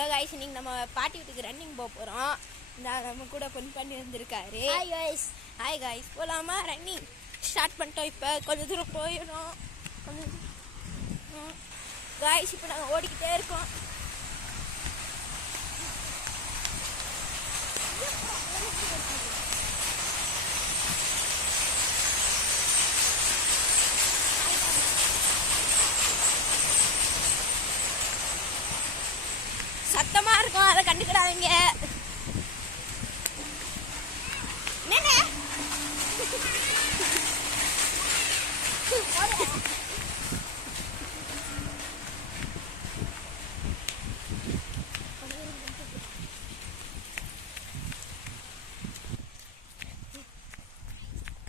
Hello guys, இன்னைக்கு நம்ம பாட்டி வீட்டுக்கு ரன்னிங் போக போகிறோம். நம்ம கூட ஃபன் பண்ணி வந்திருக்காரு. ஹாய் गाइस, போகலாமா? ரன்னிங் ஸ்டார்ட் பண்ணிட்டோம். இப்போ கொஞ்சம் தூரம் போயிடும். गाइस, இப்போ நாங்கள் ஓடிக்கிட்டே இருக்கோம். சத்தமா இருக்கும், அதை கண்டுக்கிடாதீங்க.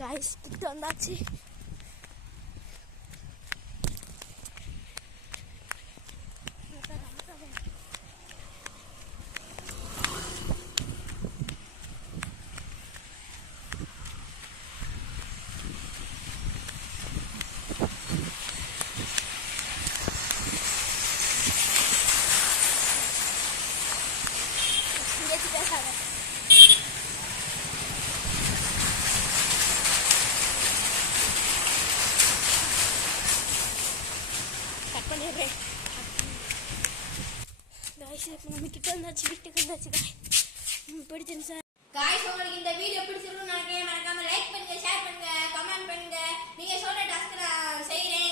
गाइस, கிட்ட வந்தாச்சு. கட் பண்ணிடுறேன். गाइस, இப்போ நம்ம கிட்ட வந்தாச்சு, வீட்டுக்கு வந்தாச்சு. பிடிச்சிருந்துச்சு गाइस. உங்களுக்கு இந்த வீடியோ பிடிச்சிருக்கும்னு நினைக்கிறேன். மறக்காம லைக் பண்ணுங்க, ஷேர் பண்ணுங்க, கமெண்ட் பண்ணுங்க. நீங்க சொல்ற டாஸ்க் நான் செய்றேன்.